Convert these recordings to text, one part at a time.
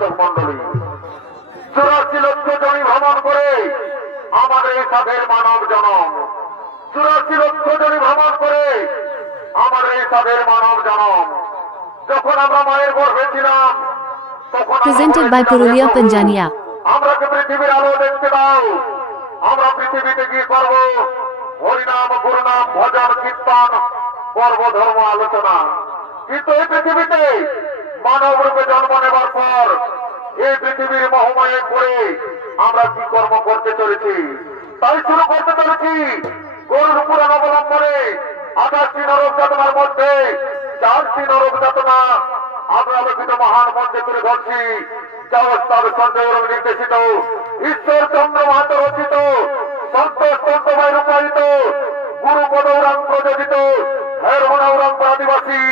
দর্শক মন্ডলী 84 লক্ষ জমি ভ্রমণ করে আমাদের এই সাধের মানব জনম 84 লক্ষ জমি ভ্রমণ করে আমাদের এই সাধের মানব জনম যখন আমরা মায়ের গর্ভে ছিলাম তখন presented by Purulia Panjania আমরা কি পৃথিবীর আলো দেখতে দাও আমরা পৃথিবীতে কি করব হরিনাম গুরুনাম ভজন কীর্তন পর্ব ধর্ম আলোচনা কিন্তু এই পৃথিবীতে মানব রূপে জন্ম নেবার পর এই পৃথিবীর মহামায়ে পড়ে আমরা কি কর্ম করতে চলেছি তাই শুরু করতে চলেছি গরুর পুরাণ অবলম্বনে 28টি নরক যাতনার মধ্যে 4টি নরক যাতনা আমরা আলোকিত মহান মঞ্চে তুলে ধরছি জগৎ সঞ্জয় নির্দেশিত ঈশ্বর চন্দ্র মাহাতো রচিত সন্তোষ তন্ত্রময় রূপায়িত গুরুপদ উরাং প্রযোজিত হেরমোনা আদিবাসী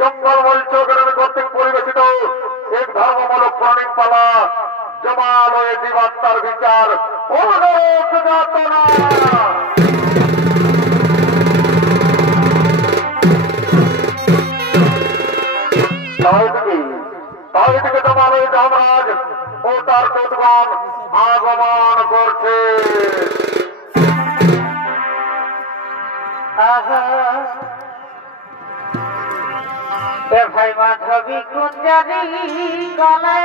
জঙ্গলময় চৌধুরী কর্তৃক পরিবেশিত এক ধর্মমূলক প্রণীম পালা জমালয়ে জীবাত্মার বিচার তাইদিকে জমালয়ে যমরাজ ও তার দূতগণ আগমন করছে ভাই মাধবী কুঞ্জারি গলে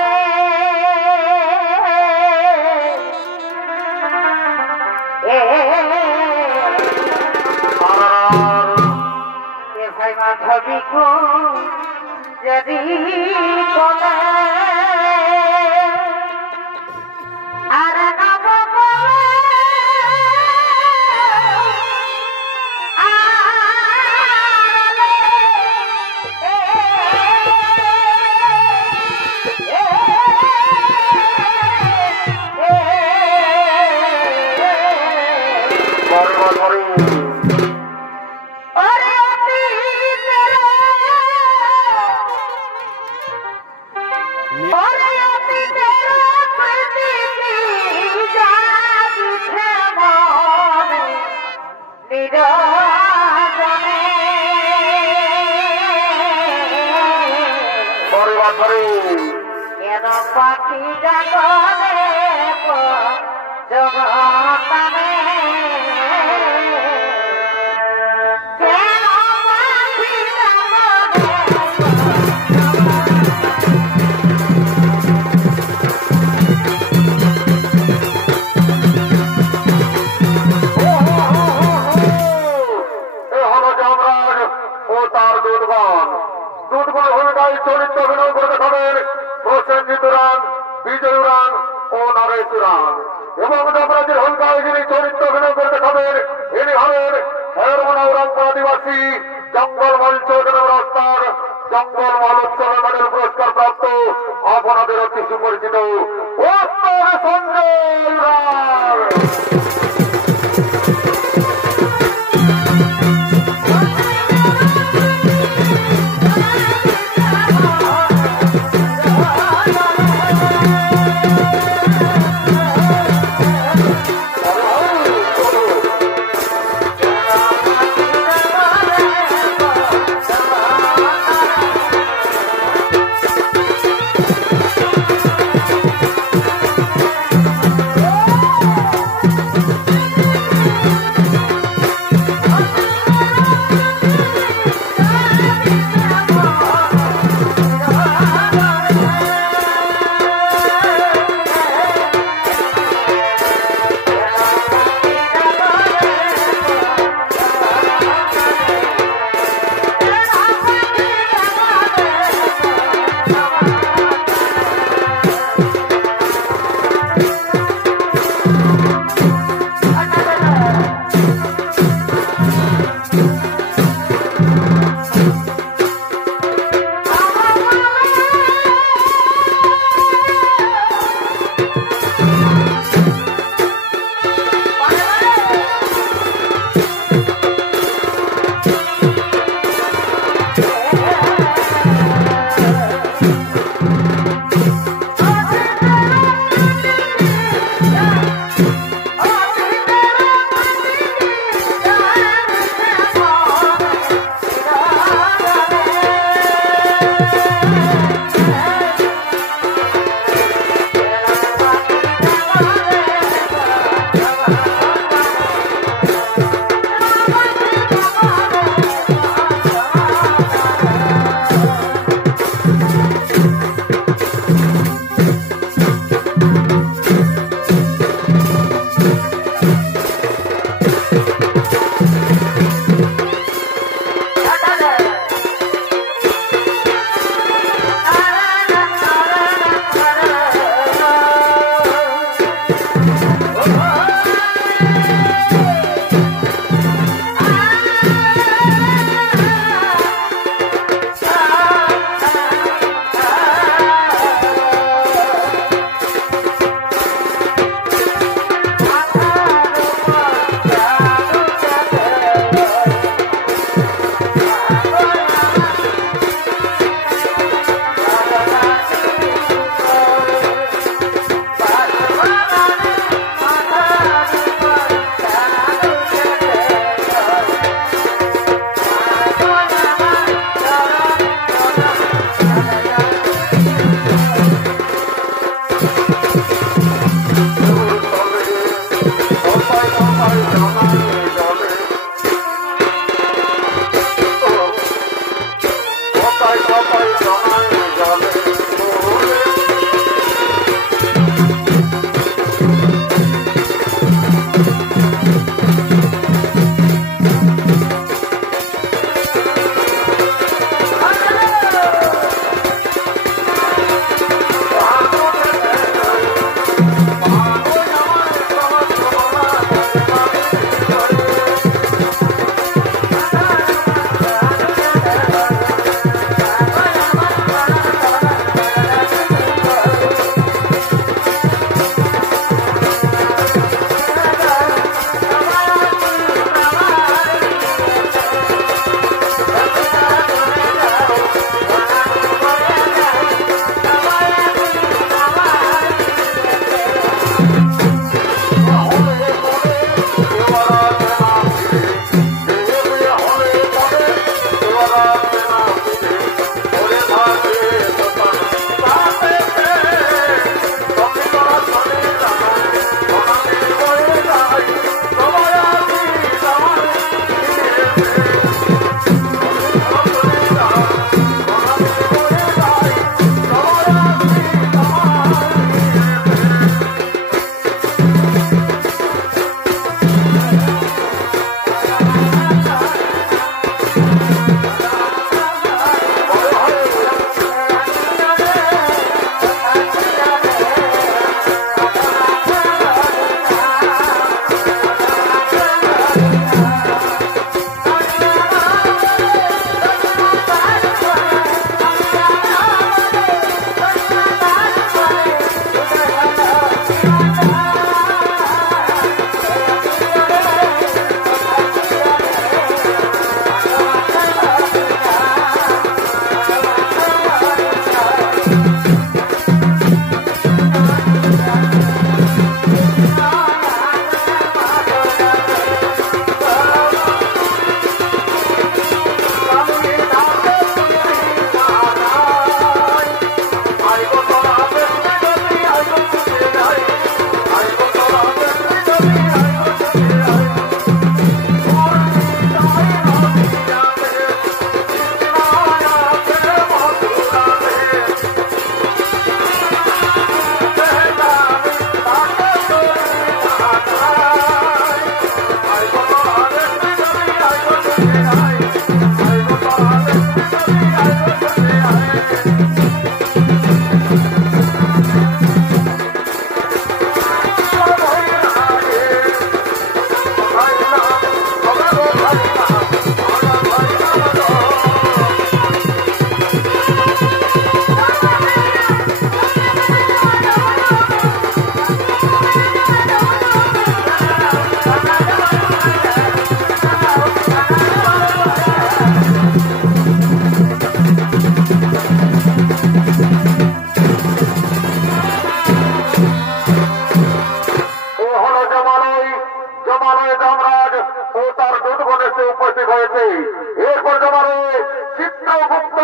ভাই মাধবী কুঞ্জারি গলে আর নব কেন পাখি জাগরে জগতানে চরিত্র অভিনয় করে দেখাবেন প্রসেনজিৎ উরাং বিজয় উরাং ও নরেশ উরাং এবং যমরাজের হলকায় যিনি চরিত্র অভিনয় করে দেখাবেন ইনি হলেন হেরমোনা উরাং আদিবাসী জঙ্গলমহল চৌধুরী রাস্তার জঙ্গলমহল উৎসবের মেডেল পুরস্কার প্রাপ্ত আপনাদের অতি সুপরিচিত ওস্তাদ সঞ্জয় উরাং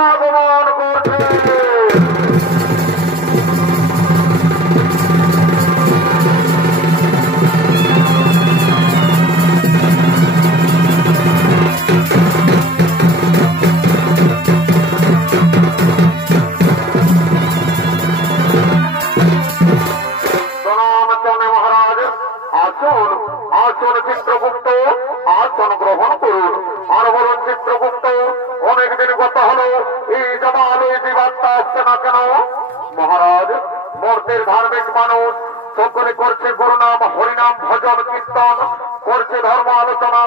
আগমন করছে। আসন চিত্রগুপ্ত আসন গ্রহণ করুন। আর বলুন চিত্রগুপ্ত, অনেকদিন কথা হলো এই জমাল এই জীবাত্মা আসছে না কেন? মহারাজ, মর্তের ধার্মিক মানুষ সকলে করছে গুরুনাম হরিনাম ভজন কীর্তন, করছে ধর্ম আলোচনা,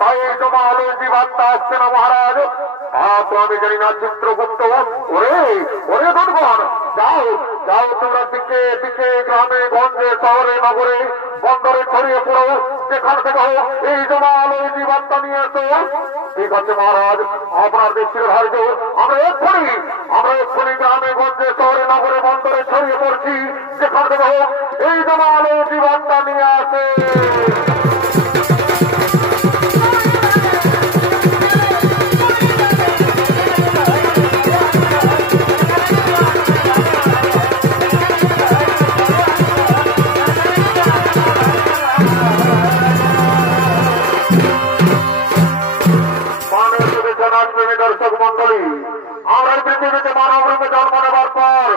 তাই এই জমাল এই জীবাত্মা আসছে না মহারাজ। তো আমি জানি না চিত্রগুপ্ত। ওরে ওরে দুর্গণ, যাও যাও তোমরা দিকে দিকে গ্রামে গঞ্জে শহরে নগরে বন্দরে ছড়িয়ে পড়ো, যেখান থেকে হোক এই জমাল এই জীবাত্মা নিয়ে এসো। ঠিক আছে মহারাজ, আপনার দেশের ধার্য। আমরা এক্ষুনি গ্রামে গঞ্জে শহরে নগরে বন্দরে ছড়িয়ে পড়ছি, যেখান থেকে হোক এই জমাল এই জীবাত্মা নিয়ে আসে। দর্শক মন্ডলী, আমরা পৃথিবীতে মানব রূপে জন্ম নেবার পর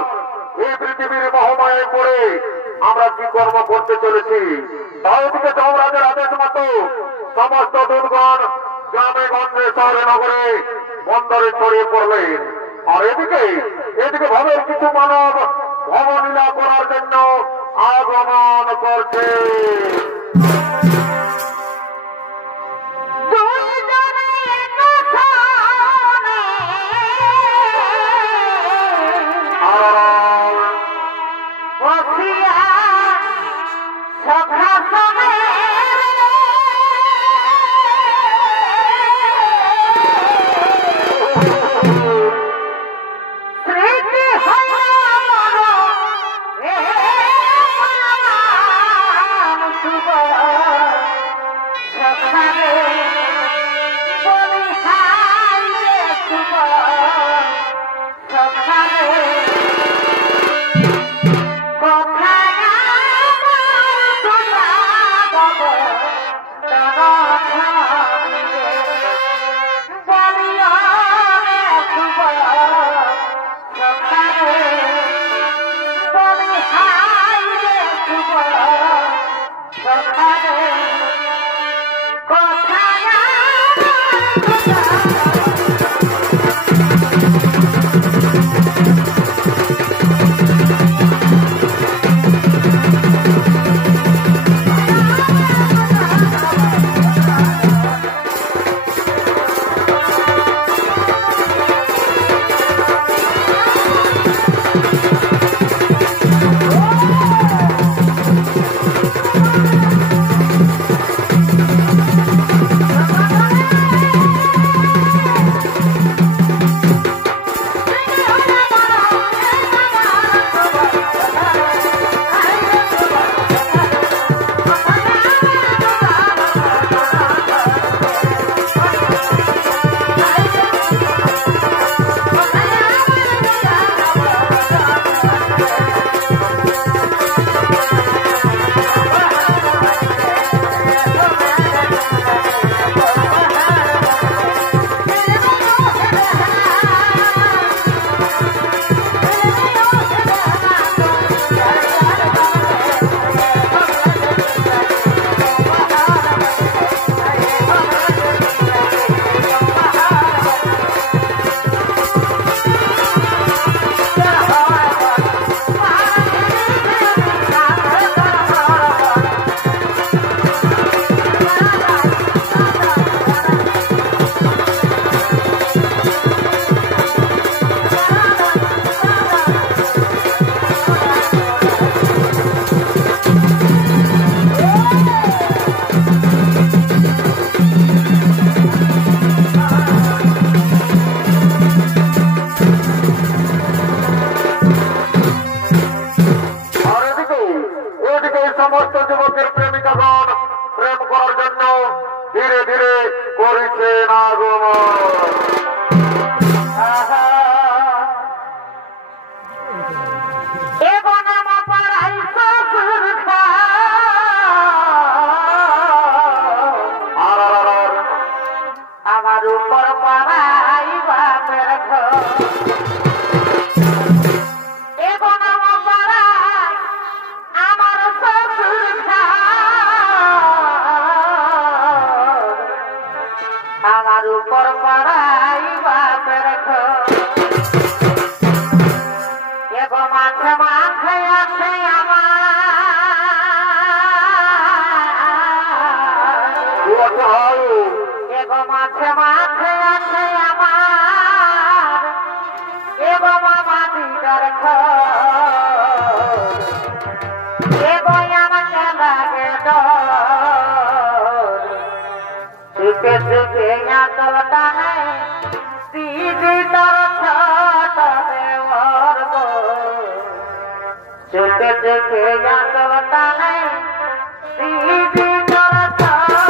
এই পৃথিবীর মহামায়ে পড়ে আমরা কি কর্ম করতে চলেছি, তাও থেকে যমরাজের আদেশ মতো সমস্ত দুর্গণ গ্রামে গঞ্জে শহরে নগরে বন্দরে ছড়িয়ে পড়লেন। আর এদিকে ভবের কিছু মানব ভবলীলা করার জন্য আগমন করছে। আমার উপর পড়াই বাপের এগো মাঠে মাঠে আছে আমার এগো মাঠে মাঠে আছে আমার এগো মামা দিদার এগো আমাকে লাগে সুখে সুখে আতলটা নেই দিদি তোর ছোট দেওয়ার গো সুখে সুখে আতলটা নেই দিদি তোর ছোট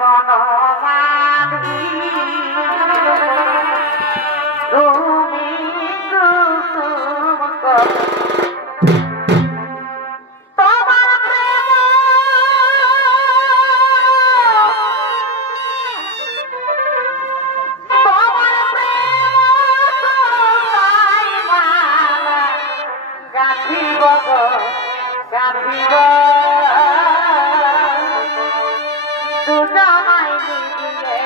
বনমালী তুমি কুসুম কর তোমার প্রেম তোমার প্রেম তাই মালা গাঁথিব গো গাঁথিব দুজনাই মিলিয়ে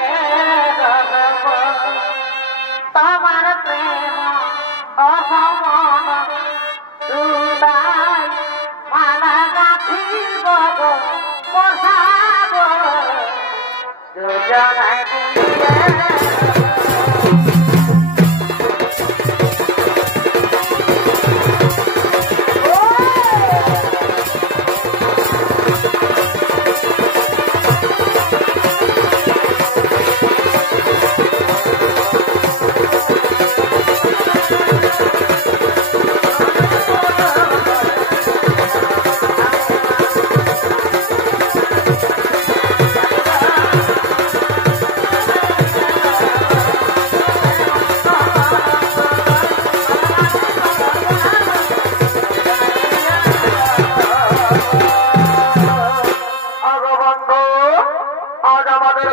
রব তোমার প্রেম অহমন দুদাই মালা গাঁথিব গো বসাব দুজনাই মিলিয়ে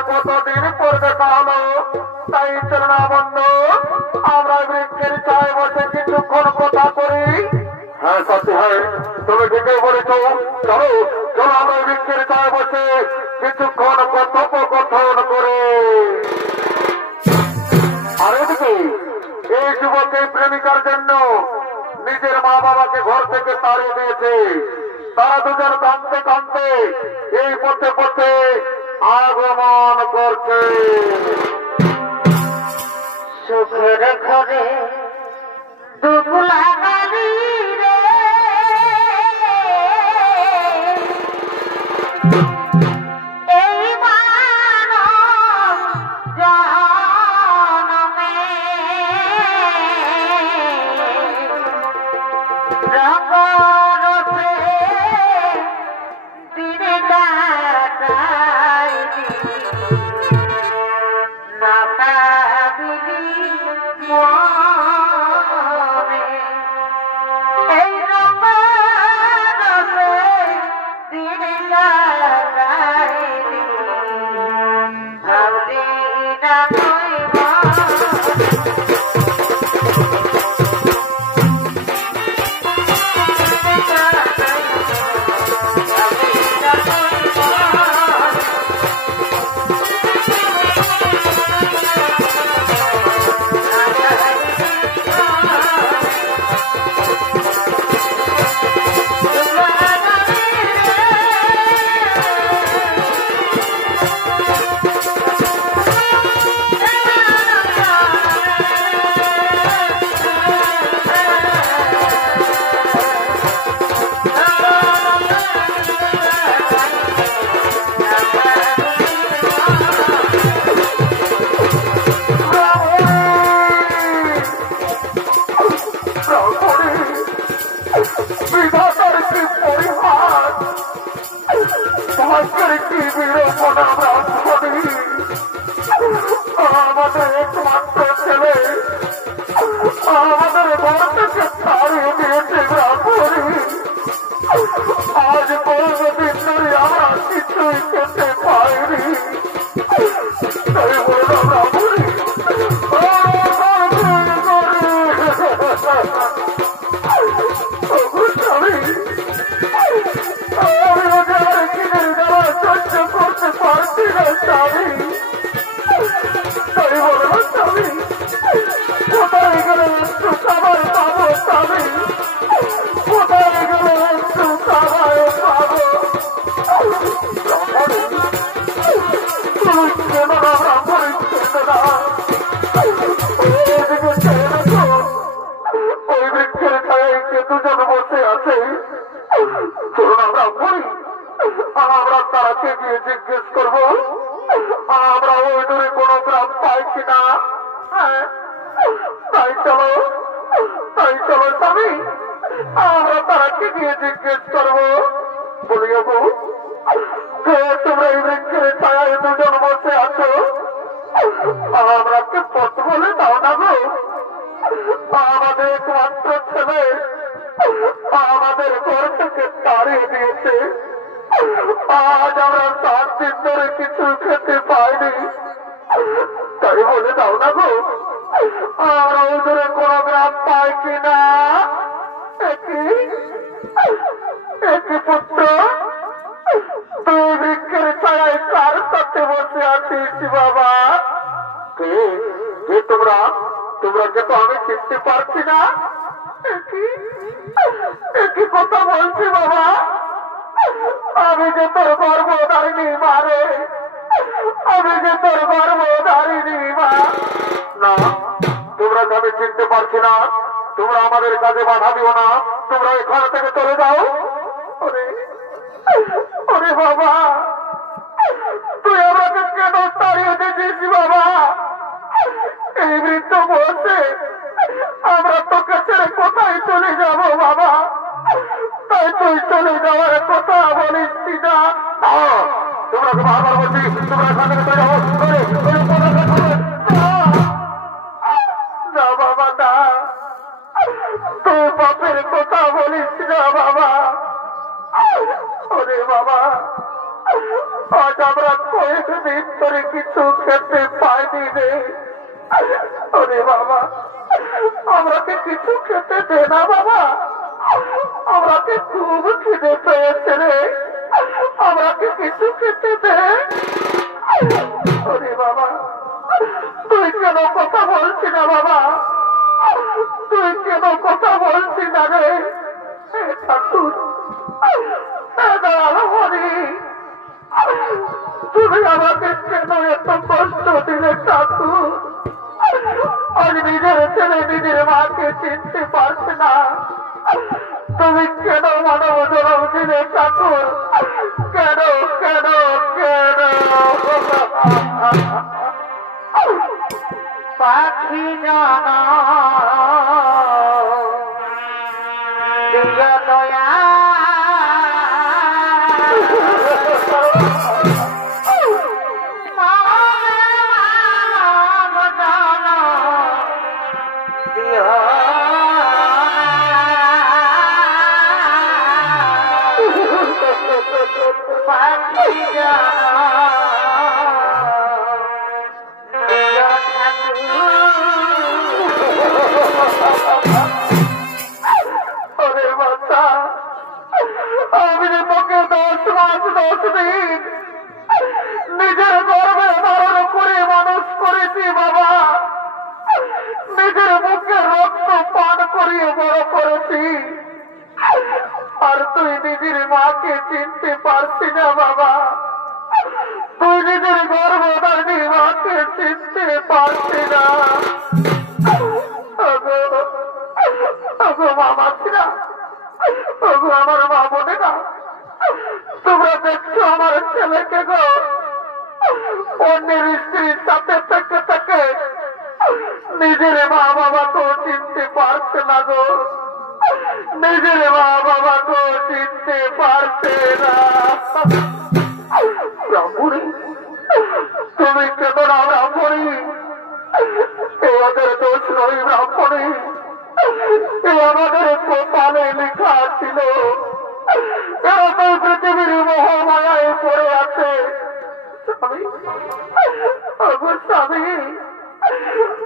কতদিন পর দেখা হলো তাই চলো না বন্ধু আমরা বৃক্ষের ছায় বসে কিছুক্ষণ কথা করি। হ্যাঁ সত্যি হয় তুমি ঠিকই বলেছ, চলো চলো আমরা বৃক্ষের ছায় বসে কিছুক্ষণ কথোপকথন করে। আর এদিকে এই যুবকের প্রেমিকার জন্য নিজের মা বাবাকে ঘর থেকে তাড়িয়ে দিয়েছে। তারা দুজন কাঁদতে কাঁদতে এই পথে পথে আগমন করছে। সুখের ঘরে দুগুলা নারী রে এই মানব জনমে রঙরসে দিন কাটাই না পাবিলি মনে এই রঙরসে দিন কাটাই ভাবলি না তুই আমাদের একমাত্র ছেলে আমাদের ঘর থেকে তাড়িয়ে দিয়েছে। আজ পরবর্তী ধরে আমরা কিছুই করতে পারিনি। তাই বলে আমরা বলি সহ্য করতে পারছি না স্বামী। তাই বলো স্বামী কোথায় গেলে একটু খাবার পাবো স্বামী, কোথায় গেলে একটু খাবার পাবো। ওই বৃক্ষের ছায় দুজন বসে আছে। চলুন আমরা বলি আমরা তারাকে গিয়ে জিজ্ঞেস করবো আমরা ওই দূরে কোনো গ্রাম পাই কিনা। তাই চলো স্বামী আমরা তারাকে গিয়ে জিজ্ঞেস করবো। বলি তোমরা এই বৃক্ষের ছায় দুজন দিয়ে দিয়েছে। আজ আমরা 7 দিন ধরে কিছু খেতে পাইনি। তাই বলে দাও না গো, আর ওদের কোনো গ্রাম পাই কিনা। একই পুত্র, তুই বৃক্ষের ছায়ায় কার সাথে বসে আছিস বাবা? কে তোমরা? তোমরাকে তো আমি চিনতে পারছি না। একই কথা বলছি বাবা, আমি যে তোর গর্ভধারিণী মারে, আমি যে তোর গর্ভধারিণী মা। না, তোমরা আমি চিনতে পারছি না। তোমরা আমাদের কাজে বাধা দিও না, তোমরা এখান থেকে চলে যাও। ওরে বাবা, তুই আমাকে কেন তাড়িয়ে দিয়েছিস বাবা? এই বৃদ্ধ বলছে আমরা তোকে ছেড়ে কোথায় চলে যাব বাবা? তাই তুই চলে যাওয়ার কথা বলিস না। তোমরা বারবার বলছি তোমরা এখান থেকে চলে যাও। না বাবা না, তুই বাপের কথা বলিস না বাবা। ওরে বাবা, আজ আমরা কয়েকদিন ধরে কিছু খেতে পাইনি রে। ওরে বাবা, আমরাকে কিছু খেতে দে না বাবা, আমরাকে খুব খিদে পেয়েছে রে, আমরাকে কিছু খেতে দে। ওরে বাবা, তুই কেন কথা বলছি না বাবা? তুই কেন কথা বলছি না রে ঠাকুর? তুমি আমাকে কেন এত কষ্ট দিলে ঠাকুর? আজ নিজের ছেলে নিজের মাকে চিনতে পারছে না, তুমি কেন মানব জনম দিলে ঠাকুর? কেন কেন কেন? পাখি জানা দিয় দয়া নিজের গর্বে ধারণ করে মানুষ করেছি বাবা, নিজের মুখে রক্ত পান করিয়ে বড় করেছি, আর তুই নিজের মাকে চিনতে পারছি না বাবা। তুই নিজের গর্ভধারিণী মাকে চিনতে পারছি না। মামাছিরা, আমার মা বোনেরা, তোমরা দেখছো আমার ছেলেকে গো অন্যের স্ত্রীর সাথে থেকে থেকে নিজের মা বাবাকেও চিনতে পারছে না গো, নিজের মা বাবাকেও চিনতে পারছে না। ব্রাহ্মণী, তুমি কেন না ব্রাহ্মণী? এ ওদের দোষ নয় ব্রাহ্মণী, এ আমাদের কপালে লেখা ছিল। এরা তো পৃথিবীর মহামায়ায় পড়ে আছে। স্বামী,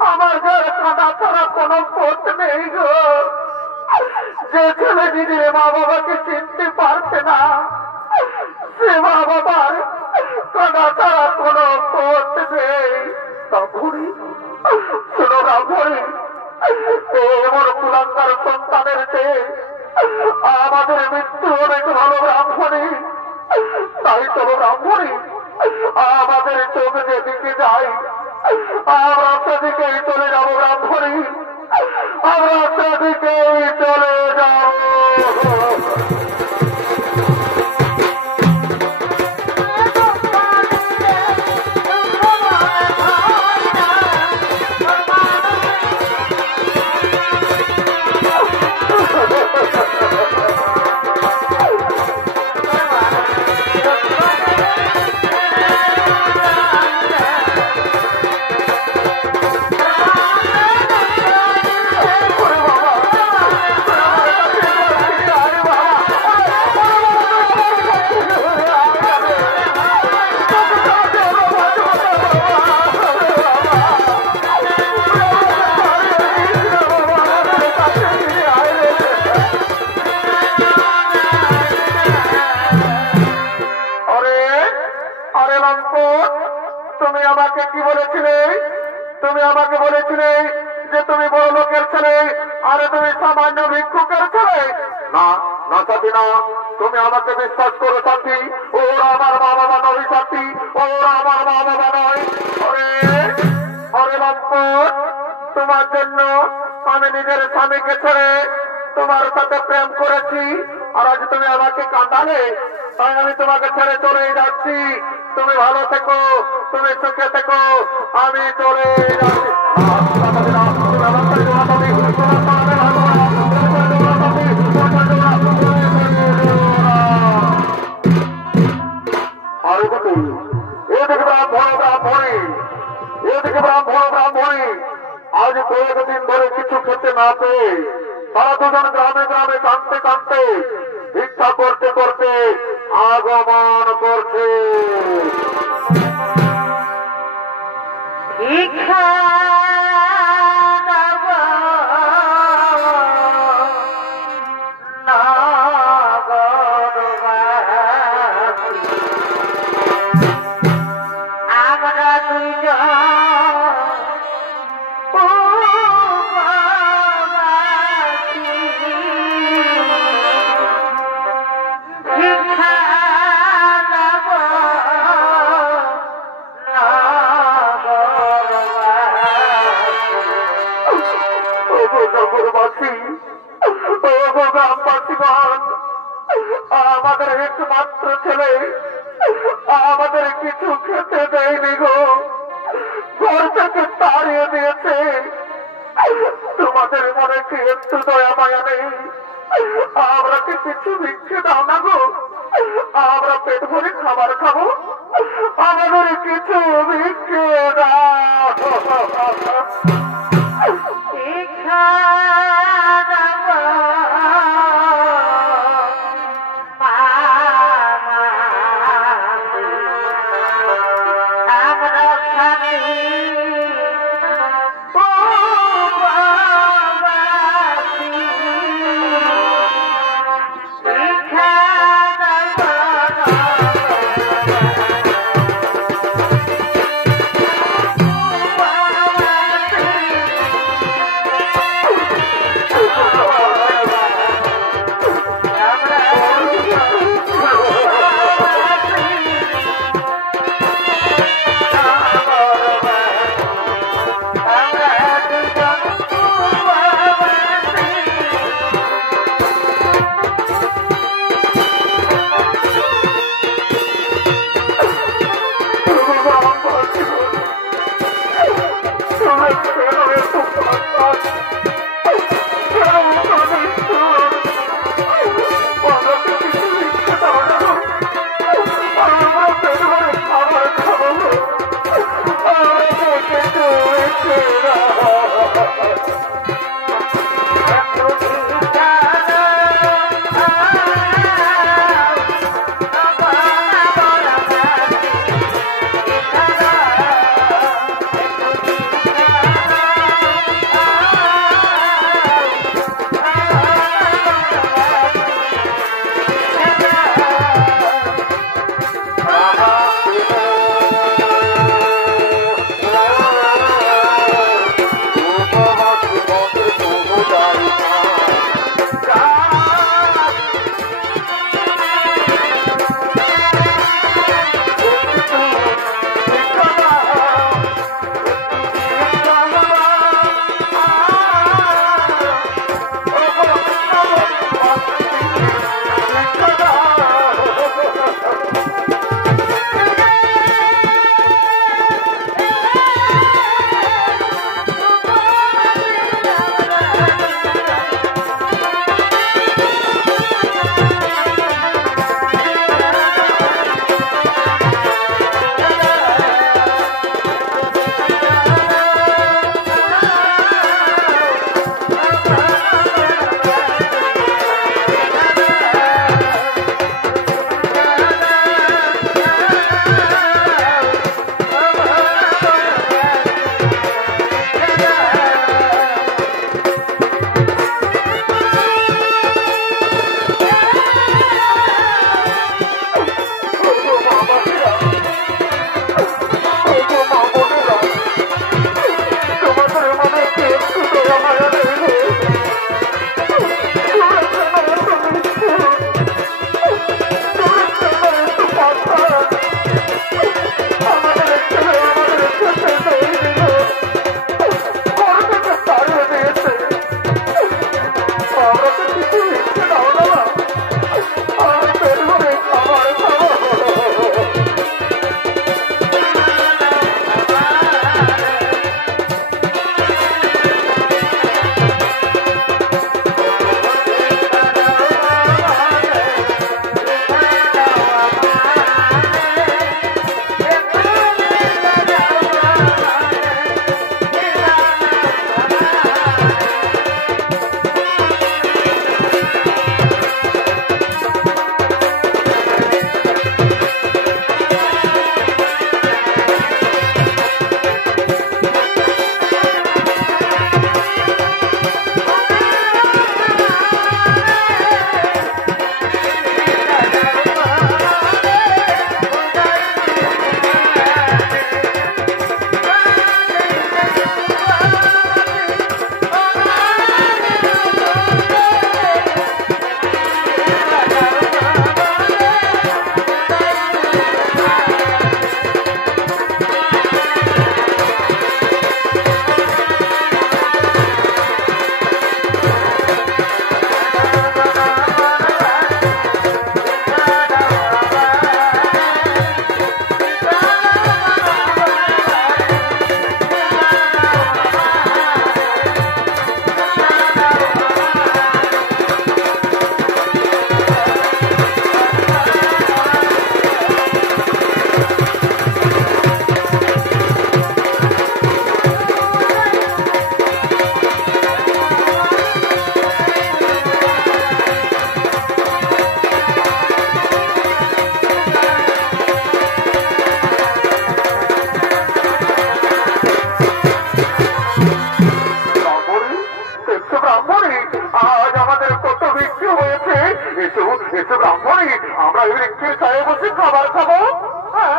আমার ঘরে কাঁদা ছাড়া কোনো পথ নেই গো। যে ছেলে নিজের মা বাবাকে চিনতে পারছে না, সে মা বাবার কাঁদা ছাড়া কোনো পথ নেই। ব্রাহ্মণী, শোনো ব্রাহ্মণী, এমন কুলাঙ্গার সন্তানের চেয়ে আমাদের মৃত্যু অনেক ভালো ব্রাহ্মণী। তাই চলো ব্রাহ্মণী, আমাদের চোখ যেদিকে যাই আমরা সেদিকেই চলে যাবো ব্রাহ্মণী, আমরা সেদিকেই চলে যাবো। লম্পট, তুমি আমাকে কি বলেছিলে? তুমি আমাকে বলেছিলে যে তুমি বড় লোকের ছেলে, আরে তুমি সামান্য ভিক্ষুকের ছেলে। না না সাথী না, তুমি আমাকে বিশ্বাস করো সাথী, ওরা আমার মা বাবা নয় সাথী, ওরা আমার মা বাবা নয়। আরে লম্পট, তোমার জন্য আমি নিজের স্বামীকে ছেড়ে তোমার সাথে প্রেম করেছি, আর আজ তুমি আমাকে কাঁদালে, তাই আমি তোমাকে ছেড়ে চলে যাচ্ছি। তুমি ভালো থেকো, তুমি সুখে থেকো, আমি চলে যাচ্ছি। আরে দেখুন, এদিকে ব্রাহ্মণ ব্রাহ্মণী, এদিকে ব্রাহ্মণ ব্রাহ্মণী, আজ কয়েকদিন ধরে কিছু খেতে না পেয়ে তারা দুজন গ্রামে গ্রামে কাঁদতে কাঁদতে ভিক্ষা করতে করতে আগমন করছে। ভিক্ষা দেব নগরবাসী, আমরা দুইজন উপবাসী। ভিক্ষা দেব নগরবাসী, গ্রামবাসীগণ, আমাদের একমাত্র ছেলে আমাদের কিছু খেতে দেয়নি গো, ঘর থেকে তাড়িয়ে দিয়েছে। তোমাদের মনে কি একটু দয়া মায়া নেই? আমরা কি কিছু ভিক্ষে দাও না গো, আমরা পেট ভরে খাবার খাবো, আমাদের কিছু ভিক্ষে দাও। ভিক্ষা দেব মামাসি, আমরা খাতি উপবাসী। ভিক্ষা দেব বৃক্ষের ছায়ে বসে খাবার খাবো? হ্যাঁ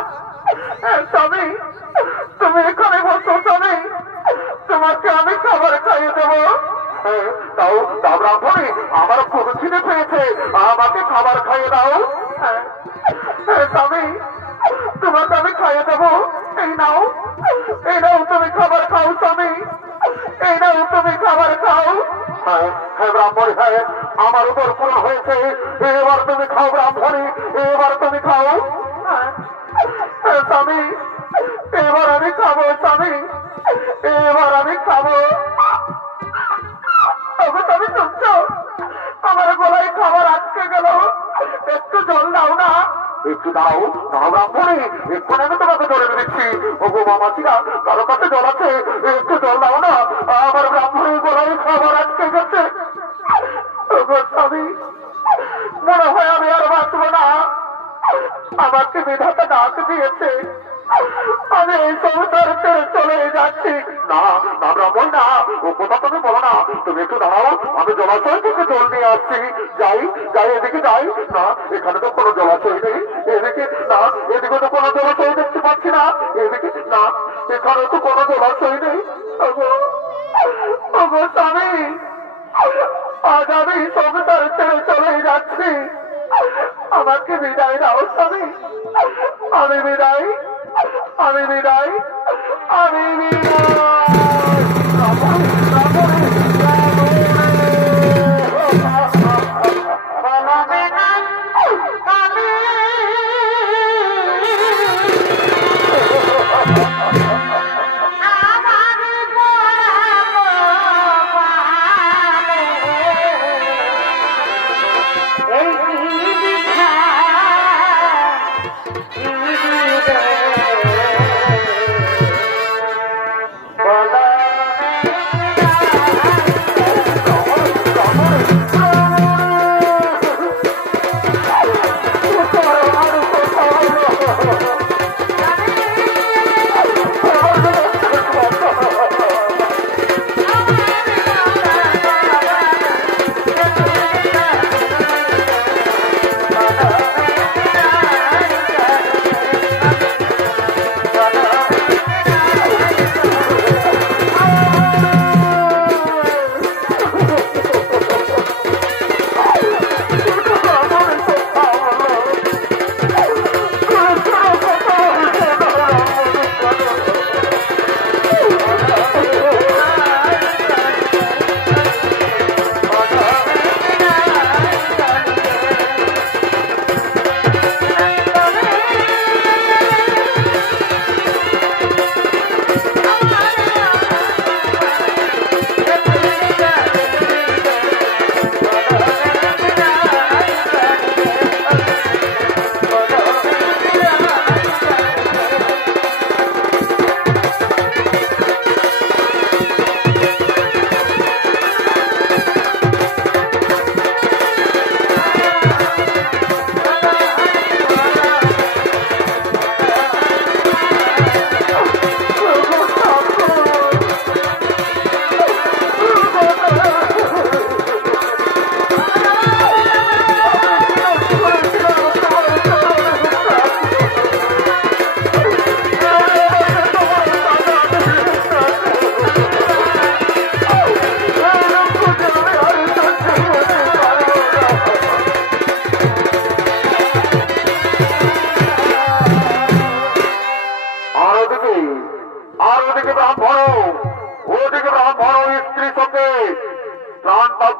স্বামী, তুমি এখানে বসো স্বামী, তোমাকে আমি খাবার খাইয়ে দেবো। তাও তাও ব্রাহ্মণী, আমার খুব খিদে পেয়েছে, আমাকে খাবার খাইয়ে দাও। স্বামী, তোমাকে আমি খাইয়ে দেবো। এই নাও, এই নাও, তুমি খাবার খাও স্বামী, এই নাও, তুমি খাবার খাও। হ্যাঁ হ্যাঁ ব্রাহ্মণী, হ্যাঁ আমার উপর পূরণ হয়েছে, এবার তুমি খাও ব্রাহ্মণী, এবার তুমি খাও। স্বামী, এবার আমি খাবো স্বামী, এবার আমি খাবো। তুমি শুনছো, আমার গলায় খাবার আটকে গেল, একটু জল দাও না। একটু দাও, দাও ব্রাহ্মণী, এক্ষুনি আমি তোমাকে জল এনে দিচ্ছি। ওগো মামাসিরা, কারো কাছে জল আছে? একটু জল দাও না, আমার ব্রাহ্মণীর গলায় খাবার আটকে গেছে। ওগো স্বামী, মনে হয় আমি আর বাঁচবো না, আমাকে বিধাতা ডাক দিয়েছে, আমি এই সংসার ছেড়ে চলে যাচ্ছি। না না ব্রাহ্মণ, না, ও কথা তুমি বলো না, তুমি একটু দাঁড়াও, আমি জলাশয় থেকে জল নিয়ে আসছি। যাই যাই, এদিকে যাই। না, এখানে তো কোনো জলাশয় নেই, এদিকে না, এদিকে তো কোনো জলাশয় দেখতে পাচ্ছি না, এদিকে না, এখানে তো কোনো জলাশয় নেই। ওগো স্বামী, আজ আমি সংসার ছেড়ে চলে যাচ্ছি, আমাকে বিদায় দাও স্বামী, আমি বিদায়, আমি বিদায়, আমি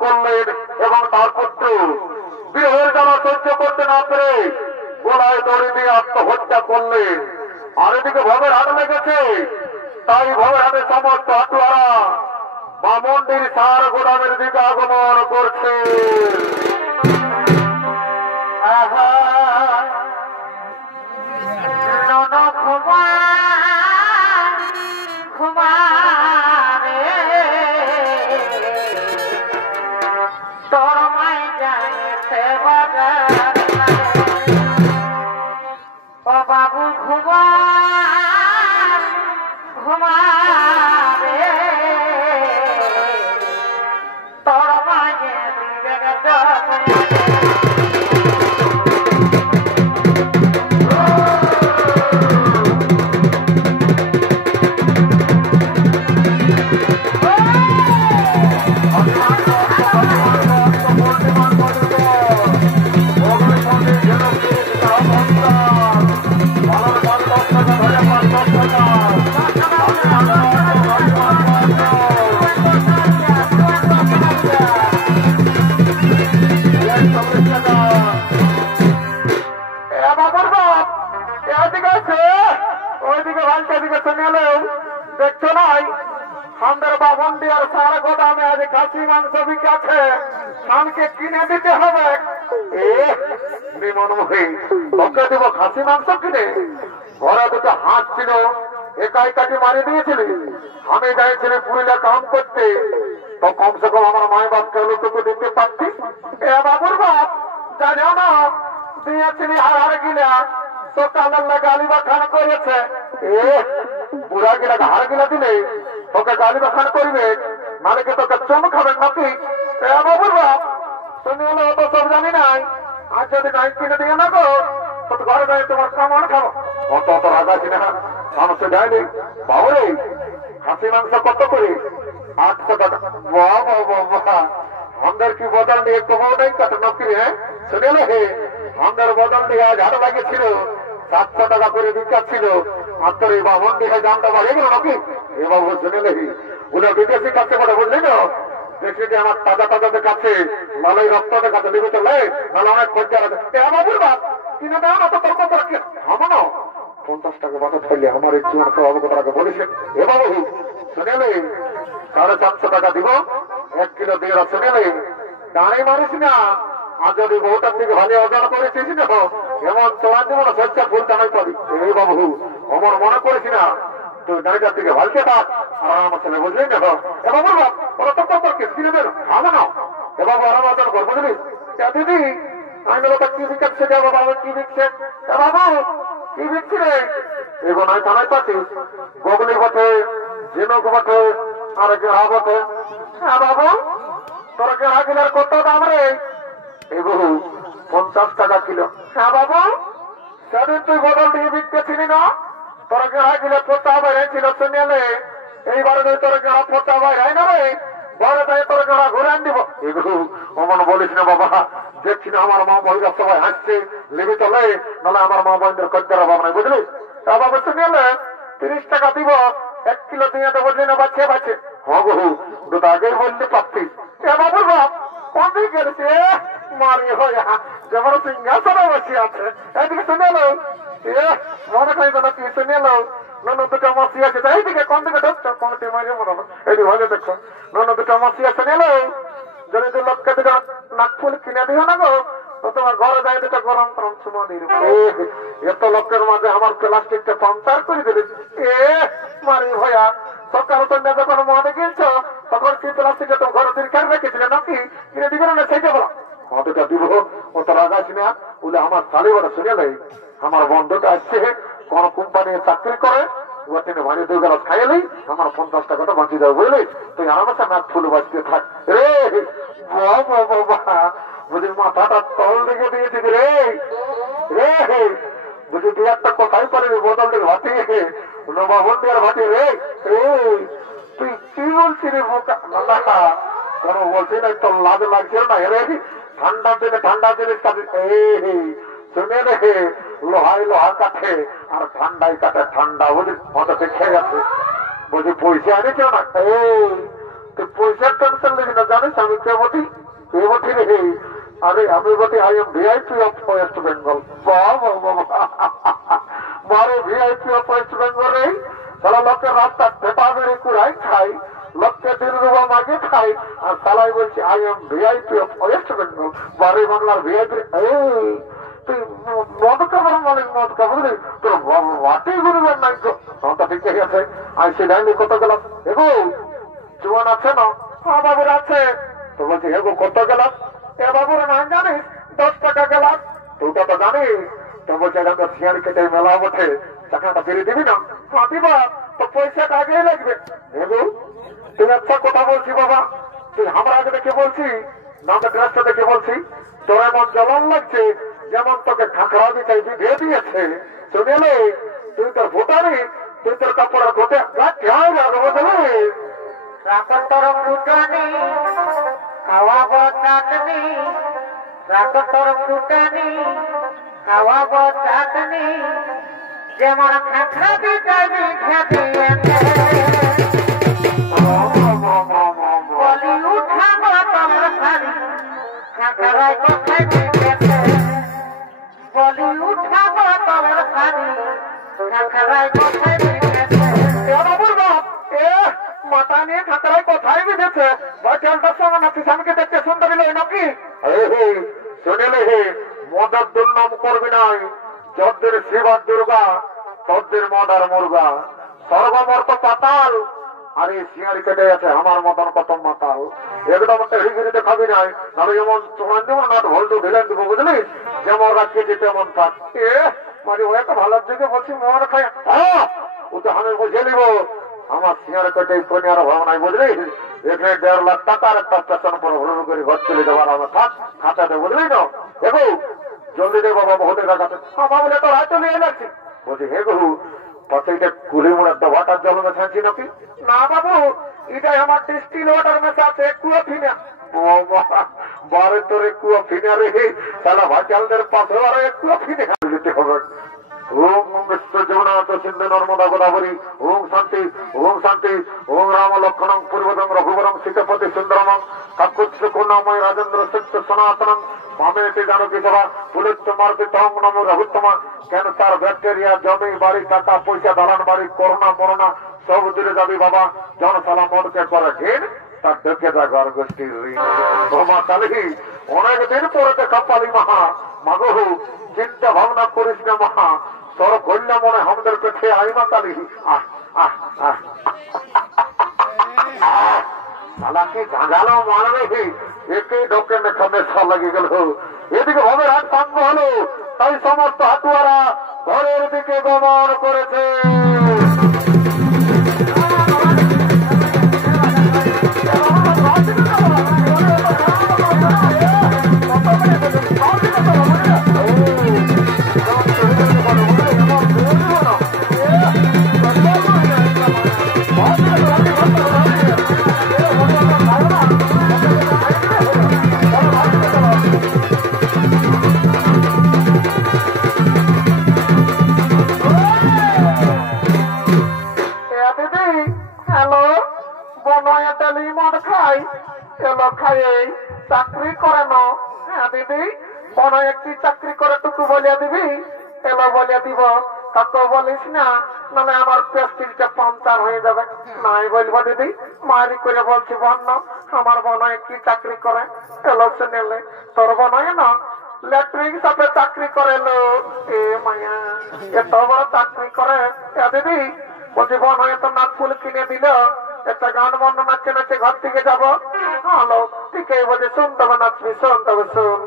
করলেন এবং তার পুত্র বিরহের জ্বালা সহ্য করতে না পেরে গোলায় দড়ি দিয়ে আত্মহত্যা করলেন। আর এদিকে ভবের হাট লেগেছে, তাই ভবের হাটে সমস্ত হাটুয়ারা বামন্ডির সার গোদামের দিকে আগমন করছে। বাবু ঘুমা ঘুমা রে তোর মাঝে এদিকে শুনে এলেও দেখছো নাই আমাদের বাবন্ডি আর সার গোদামে আজ খাসি মাংস বিকাছে, খানকে কিনে দিতে হবে। মনমোহী তোকে দেবো খাসি মাংস কিনে? ঘরে দুটো হাত ছিল, একাই কাটি মারি দিয়েছিলি। আমি যাইছিলি পুরুলিয়া কাম করতে, তো কমসে কম আমার মায় বাপকে লোকটুকু দিতে পারতি। এ বাবুর বাপ জানো না দিয়েছিলি হার গিলা, সকালের গালি বাখান করেছে। বুড়া গিলা হার গিলা দিলে তোকে গালি বাখান করবে, মালিকে তোকে চম খাবেন নাকি? এ বাবুর বাপ শুনে এলো তো সব জানি নাই। আর যদি নাই কিনে দিয়ে না গো তো ঘরে যাই তোমার সামান খাবো। অত অত রাগাছি না, মানুষে যায়নি। বাবুরে খাসি মাংস কত করে? 800 টাকা। বাবা আমাদের কি বদল নিয়ে তোমাও নেই কত নকি রে? শুনে এলো হে আমাদের বদল নিয়ে আজ হাট লাগিয়েছিল, 700 টাকা করে বিকাচ্ছিল। আর তোর এই বামন দিকে দামটা বাড়িয়ে গেল নাকি? এ বাবু শুনে এলে ওটা বিদেশি কাছে কথা বুঝলি না? দেখি যে আমার তাজা তাজাতে কাছে মালাই রক্ত দেখাতে দিবে তো লাই নাহলে অনেক খরচা আছে। বাবুর বাপ কিনে দাও না তো তোর কত রাখি থামো 50 টাকা বাজার ফেললে আমার এই জীবন অবগত টাকা বলেছে। এ বাবু শুনে 450 টাকা দিব 1 কিলো দিয়ে শুনে দাঁড়িয়ে মারিস না। আর যদি বউটার দিকে ভালো অর্জন করেছিস না এমন তোমার জীবন সচ্চা ভুল টানাই পাবি। এই বাবু আমার মনে করেছি না তুই দাঁড়িটার দিকে ভালতে থাক আরাম ছেলে বুঝলি না? এ বাবুর বাপ ওরা তো কত কিনে দেন থামো না। এ বাবু আরাম অর্জন কর বুঝলি? দিদি আমি ওটা কি বিকাচ্ছে যাবো বাবু কি বিকছে? এ বাবু কি বিকছি রে? এগো নয় থানায় পাচ্ছিস গগলি বটে, ঝিনুক বটে, আর গেহা বটে। হ্যাঁ বাবু তোর গেহা গিলার কত দাম রে? এগো 50 টাকা কিলো। হ্যাঁ বাবু সেদিন তুই বদল দিয়ে বিকতেছিলি না? তোর গেহা গিলে ফোটা বাইরে ছিল শুনিলে এইবারে তোর গেহা ফোটা বাইরে না রে, ঘরে তাই তোর গেহা ঘুরে আন দিব। এগো অমন বলিস না বাবা, দেখছি না আমার মা বইরা সবাই হাসছে লিবি চলে, নাহলে আমার মা বোনদের কদ্দার অভাব নাই বুঝলি? তা বাবু শুনিলে 30 টাকা দিব 1 কিলো দিয়ে তো বুঝলি না বাচ্চে বাচ্চে। হ্যাঁ গো দুটো আগেই বলতে পারতিস। এ বাবুর বাপ কোন দিকে গেছে মারি হইয়া যেমন সিংহাসনে বসে আছে। এদিকে শুনে এলো মনে করি না কি শুনে এলো নন দুটো মাসি আছে এইদিকে কোন দিকে ঢুকছো কোনটি মারি মনে এদিকে ভালো দেখছো নন দুটো মাসি আছে এলো। যদি 2 লক্ষ টাকা নাকফুল কিনে দিও না গো তো তোমার ঘরে যাই দুটো গরম গরম চুমা দিয়ে এত লক্ষের মাঝে আমার প্লাস্টিকটা পাম্পার করে দিলে। মারি হইয়া সরকার সন্ধ্যা যখন মনে গিয়েছ তখন কি প্লাস্টিকে তো ঘরে দীর্ঘার রেখেছিল নাকি কিনে দিবে না সেইটা বলো? কতটা দিব অত রাগাস না বলে আমার শালি ওরা শুনে নেই। আমার বন্ধুটা আসছে কোন কোম্পানি চাকরি করে ওখানে ভারী 2 গ্লাস খাইলেই আমার 50 টাকাটা বাঁচিয়ে দেবে বুঝলি? তুই আরামে নাক ফুল বাঁচতে থাক রে। বাবা বুঝি মাথাটা তল দিকে দিয়েছি রে রে বুঝি 2-1টা কথাই পারিনি বদল দিকে ভাটি নবাবন্দি আর ভাটি রে। তুই কি বলছি রে বোকা না কোন বলছি না তোর লাভ লাগছে না রে? ঠান্ডার দিনে ঠান্ডা জিনিস কাটে শুনে রে লোহাই লোহা কাটে আর ঠান্ডাই কাটে ঠান্ডা বুঝলি? মতো দেখে গেছে বুঝি পয়সা আনিস না তুই পয়সার টেনশন লিখি না জানিস আমি কে বটি? কে বটি রে? আরে আমি বটি I am VIP of West Bengal. মারে ভিআইপি অফ ওয়েস্ট বেঙ্গল রে সারা লোকের রাস্তা টেপা বেড়ে কুড়াই খাই লোককে 1.5 রুপা মাগে খাই আর সালাই বলছি I am VIP of West Bengal. বারে বাংলার ভিআইপি তুই মদ খাবার মালিক মদ খাবার তোর বাটি ঘুরবেন নাই তো ঠিক আছে। আর সে ডাইনি কত গেলাম এগো জোয়ান আছে না? হ্যাঁ বাবুর আছে। তো বলছি এগো কত গেলাম? এ বাবুর না জানিস 10 টাকা গেলাম। তুইটা তো জানিস তো বলছে এখানকার শিয়াল কেটে মেলা ওঠে টাকাটা ফিরে দিবি না? হ্যাঁ দিবা তো পয়সাটা আগেই লাগবে। এগো তুই আচ্ছা কথা বলছি বাবা, তুই আমার আগে দেখে বলছি না ড্রেসটা দেখে বলছি তোর এমন জ্বলন লাগছে যেমন তোকে খাঁকড়া বিছাই দিয়ে দিয়েছে। শুনেলে তুই তোর ভোটারি তুই তোর কাপড়ের ভোটে রাখতর ফুটানি খাওয়াবো চাটনি, রাখতর ফুটানি খাওয়াবো চাটনি, যেমন খাবি যাবি খাবি বলি উঠাবো তোমার শাড়ি খাঁকড়ায় কোথায় দিতে, বলি উঠাবো তোমার শাড়ি খাঁকড়ায় কোথায় দিতে। গানটার সঙ্গে নাচিস আমি কি দেখতে সুন্দরী লই নাকি? শুনিলে হে মদের দুর্নাম করবি নাই, যদ্দের শিবার দুর্গা তদ্দের মদার মুর্গা, স্বর্গমর্ত পাতাল আর এই শিয়ারি কেটে আছে আমার মতন কত মাতাল। একদম টেহিগিরিতে খাবি নাই, নাহলে যেমন চোখান দেবো না ভল্টু ঢেলেন দেবো বুঝলিস, যেমন রাখিয়েছি তেমন থাক। মানে ও একটা ভালো দিকে বলছি মোহর খাই ও তো আমি বুঝে নিব আমার শিয়ার কেটে কনিয়ার ভাবনায় বুঝলিস, এখানে 1.5 লাখ টাকার একটা স্টেশন পর হলুদ করে ঘর চলে যাবার আমার থাক খাতাতে বুঝলি না। দেখো জলদি দে বাবা বহুতের কাছে আমার বলে তো রাত চলে যাচ্ছি। বলছি হে গু প্রত্যেকটা কুলি মোড়ার দবাটার জল মেশাচ্ছি নাকি? না বাবু এটাই আমার স্টিল ওয়াটার মেশা আছে কুয়া ফিনা। বারে তোর কুয়া ফিনা রে তাহলে ভাচালদের পাশে আর কুয়া ফিনে যেতে হবে। ওম বিশ্ব জগন্নাথ সিন্ধু নর্মদা গোদাবরী, ওম শান্তি, ওম শান্তি, ওম রাম লক্ষ্মণং পূর্বতং রঘুবরং সীতাপতি সুন্দরমং কাকুৎস করুণাময় রাজেন্দ্র সত্য সনাতনং মামেতে জানকী সভা পুলিত মার্পিতং নমো রঘুত্তমা। ক্যান্সার, ব্যাকটেরিয়া, জমি বাড়ি, টাকা পয়সা, দালান বাড়ি, করোনা মরোনা সব দূরে যাবি বাবা। জনসালা মদকে করে ঘিন তার ঢেকে যা ঘর গোষ্ঠীর ঋণ। মা কালী অনেকদিন পরে দেখা পালি মাহা মাগো চিন্তা ভাবনা করিস না মহা, তোর করলে মনে আমাদের পেছে আইমা কালী। কি ঝাঁঝালো মারবে একে ঢোকে মেখা মেশা লাগে গেল। এদিকে ভবের হাত ভাঙ্গ হলো, তাই সমস্ত হাতুয়ারা ঘরের দিকে গমন করেছে। চাকরি করে না দিদি মনে একটি চাকরি করে টুকু বলিয়া দিবি এলো বলিয়া দিব তত বলিস না, নাহলে আমার প্রেস্টিজটা পাঞ্চার হয়ে যাবে। নাই বলবো দিদি মারি করে বলছি বন্য আমার বনয় কি চাকরি করে এলো শুনেলে তোর বনয় না ল্যাট্রিক সাথে চাকরি করে লো। এ মায়া এত বড় চাকরি করে দিদি বলছি বনয় তো নাচ ফুল কিনে দিল, একটা গান বন্ধ নাচে নাচে ঘর থেকে যাবো। হলো ঠিক এই বলছে শুন তবে নাচবি, শোন তবে শুন।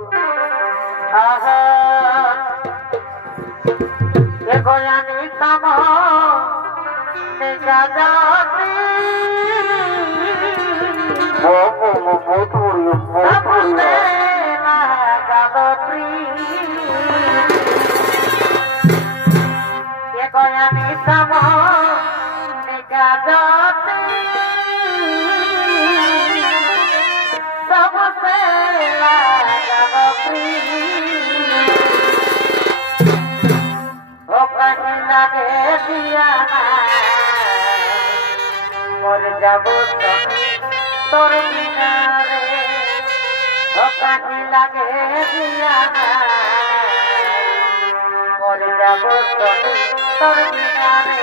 মরে যাব তোর কিনারে কাঠি লাগে দিয়া মরে যাব তোর কিনারে।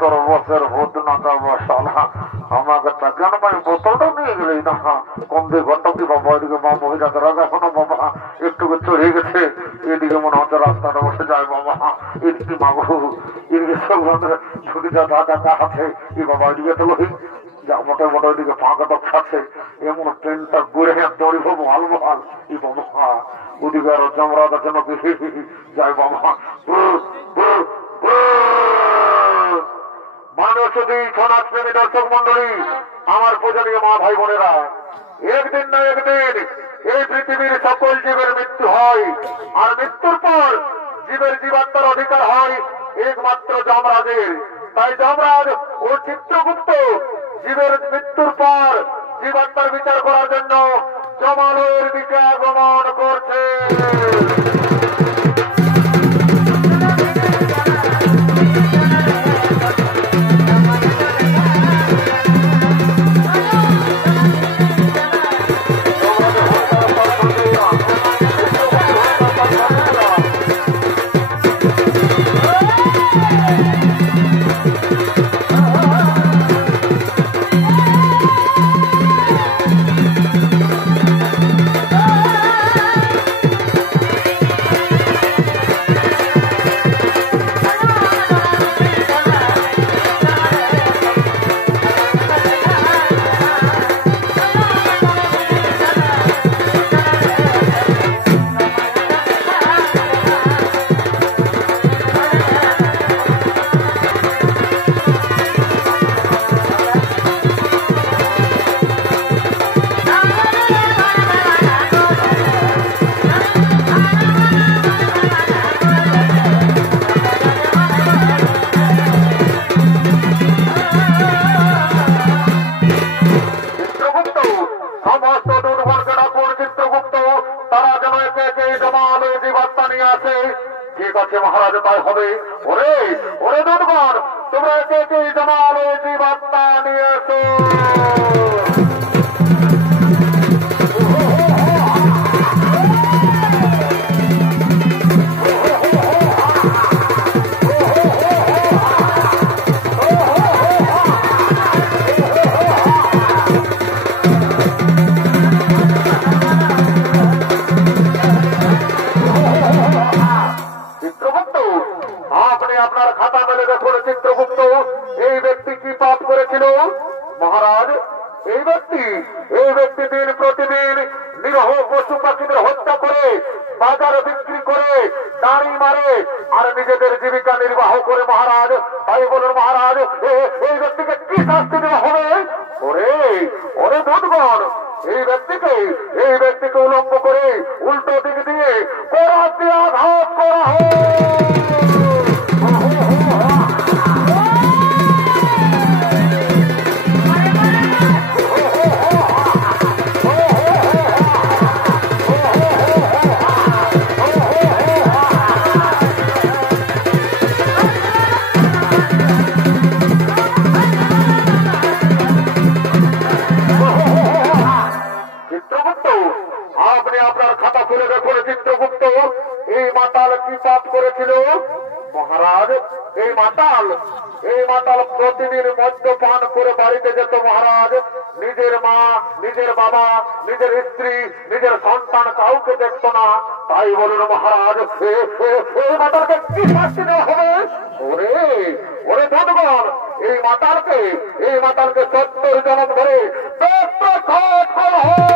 তোর বছর ভূত নাচা বসালা আমাকে টাকান পাই বোতলটা নিয়ে গেলি না কম দিয়ে ঘরটা কি বাবা এদিকে মা মহিলাদের এখনো বাবা একটু চড়ে গেছে, এদিকে মনে হচ্ছে রাস্তাটা বসে যায় বাবা। এদিকে মাগো এদিকে সব ঝুঁকি দাদা আছে এ বাবা এদিকে তো যা মোটা মোটা ওইদিকে ফাঁকা তো খাচ্ছে এমন ট্রেনটা ঘুরে দৌড়িব ভাল ভাল এই বাবা ওদিকে আরো জমরাদার জন্য যায় বাবা মানুষ সমাজ প্রেমী দর্শক মন্ডলী আমার পূজনীয় মা ভাই বোনেরা একদিন না একদিন এই পৃথিবীর সকল জীবের মৃত্যু হয় আর মৃত্যুর পর জীবের জীবাত্মার অধিকার হয় একমাত্র যমরাজের তাই যমরাজ ও চিত্রগুপ্ত জীবের মৃত্যুর পর জীবাত্মার বিচার করার জন্য জমালয়ের দিকে আগমন করছে ঠিক আছে মহারাজ তাই হবে ওরে ওরে দুর্গণ তোমরা কে কে জমালো জীবাত্মা নিয়ে এসো মহারাজ এই ব্যক্তি দিন প্রতিদিন নিরহ পশু পাখিদের হত্যা করে বাজারে বিক্রি করে দাঁড়ি মারে আর নিজেদের জীবিকা নির্বাহ করে মহারাজ তাই বলুন মহারাজ এই ব্যক্তিকে কি শাস্তি দেওয়া হবে ওরে ওরে দুর্গণ এই ব্যক্তিকে উলম্ব করে উল্টো দিক দিয়ে করা দিয়ে আঘাত করা হয় মহারাজ এই মাতাল প্রতিদিন মদ্যপান করে বাড়িতে যেত মহারাজ নিজের মা নিজের বাবা নিজের স্ত্রী নিজের সন্তান কাউকে দেখতো না তাই বলুন মহারাজ এই মাতালকে কি শাস্তি দেওয়া হবে ওরে ওরে দুর্গণ এই মাতালকে 70 জনম ধরে করা হয়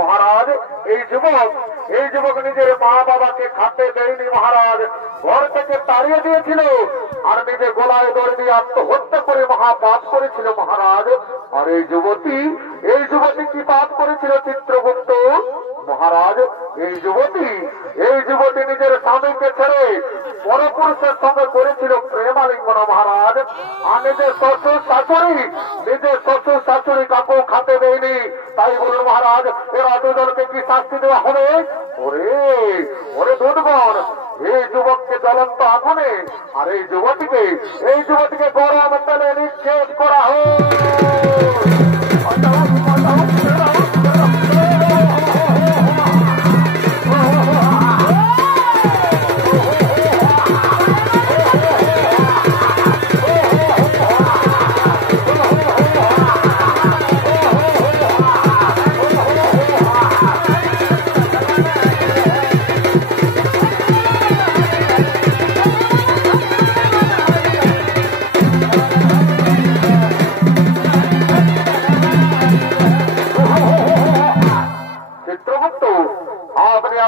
মহারাজ এই যুবক নিজের মা বাবাকে খাতে দেয়নি মহারাজ ঘর থেকে তাড়িয়ে দিয়েছিল আর নিজে গলায় দড়ি দিয়ে আত্মহত্যা করে মহাপাপ করেছিল মহারাজ আর এই যুবতী কি পাপ করেছিল চিত্রগুপ্ত মহারাজ এই যুবতী নিজের স্বামীকে ছেড়ে পরপুরুষের সঙ্গে করেছিল প্রেমালিঙ্গন মহারাজ আর নিজের শ্বশুর শাশুড়ি কাকু খাতে দেয়নি তাই বলুন মহারাজ এরা দুজনকে কি শাস্তি দেওয়া হবে ওরে ওরে দুর্গণ এই যুবককে জ্বলন্ত আগুনে আর এই যুবতীকে গরম তেলে নিক্ষেপ করা হোক।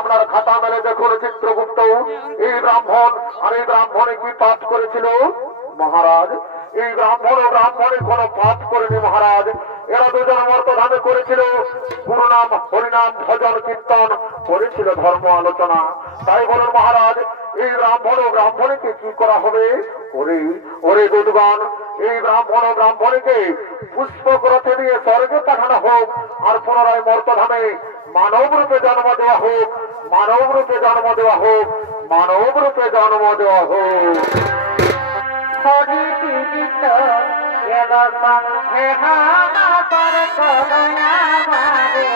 আপনার খাতা মেলে দেখুন চিত্রগুপ্ত এই ব্রাহ্মণ আর এই ব্রাহ্মণে কি পাঠ করেছিল মহারাজ? এই ব্রাহ্মণ ও ব্রাহ্মণে কোন পাঠ করেনি মহারাজ। এরা দুজন মর্তধামে করেছিল গুরুনাম হরিনাম ভজন কীর্তন করেছিল ধর্ম আলোচনা। তাই বলুন মহারাজ এই ব্রাহ্মণ ও ব্রাহ্মণীকে কি করা হবে? ওরে দুধগণ, এই ব্রাহ্মণ ও ব্রাহ্মণীকে পুষ্পক রথে দিয়ে স্বর্গে পাঠানো হোক আর পুনরায় মর্তধামে মানব রূপে জন্ম দেওয়া হোক, মানব রূপে জন্ম দেওয়া হোক, মানব রূপে জন্ম দেওয়া হোক। হরি পীড়িত গেল সঙ্গে হামার করুণা ভাবে,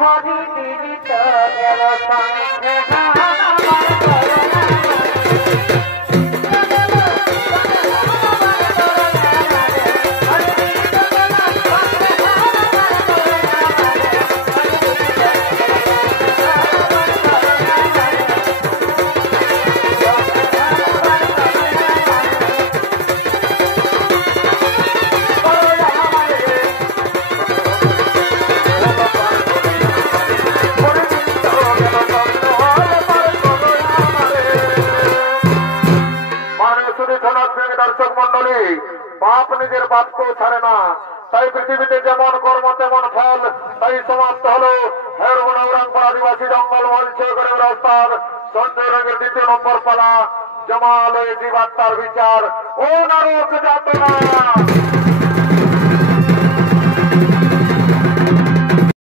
হরি পীড়িত গেল সঙ্গে হামার করুণা দর্শক মন্ডলী, পাপ নিজের বাপকেও ছাড়ে না। তাই পৃথিবীতে যেমন কর্ম তেমন ফল। তাই সমাপ্ত হলো হেরগুণাউরাংপাড়া আদিবাসী জঙ্গল মঞ্চ করে রাস্তার সঞ্জয় রঙের 2 নম্বর পালা জমালয় জীবাত্মার বিচার ও নরক যাতনা।